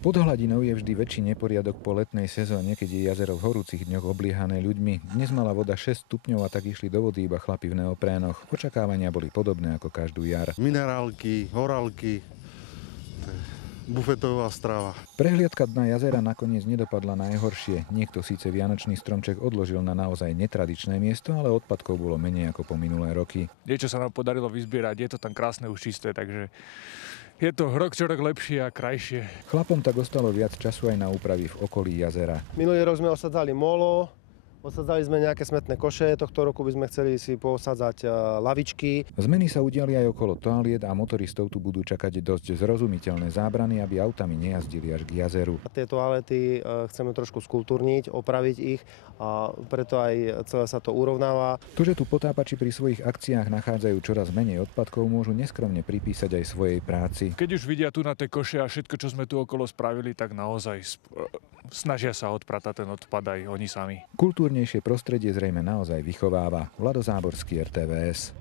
Pod hladinou je vždy väčší neporiadok po letnej sezóne, keď je jazero v horúcich dňoch obliehané ľuďmi. Dnes mala voda 6 stupňov a tak išli do vody iba chlapi v neoprénoch. Očakávania boli podobné ako každú jar. Minerálky, horálky, bufetová strava. Prehliadka dna jazera nakoniec nedopadla najhoršie. Niekto síce vianočný stromček odložil na naozaj netradičné miesto, ale odpadkov bolo menej ako po minulé roky. Niečo sa nám podarilo vyzbierať, je to tam krásne už čisté, takže je to rok čo rok lepšie a krajšie. Chlapom tak ostalo viac času aj na úpravy v okolí jazera. Minulý rok sme osadzali molo, osadzali sme nejaké smetné koše, tohto roku by sme chceli si posadzať lavičky. Zmeny sa udiali aj okolo toaliet a motoristov tu budú čakať dosť zrozumiteľné zábrany, aby autami nejazdili až k jazeru. Tie toalety chceme trošku skultúrniť, opraviť ich a preto aj celé sa to urovnáva. To, že tu potápači pri svojich akciách nachádzajú čoraz menej odpadkov, môžu neskromne pripísať aj svojej práci. Keď už vidia tu na tej koše a všetko, čo sme tu okolo spravili, tak naozaj snažia sa odpratať ten odpad aj oni sami. Kultúrnejšie prostredie zrejme naozaj vychováva. Vlado Záborský, RTVS.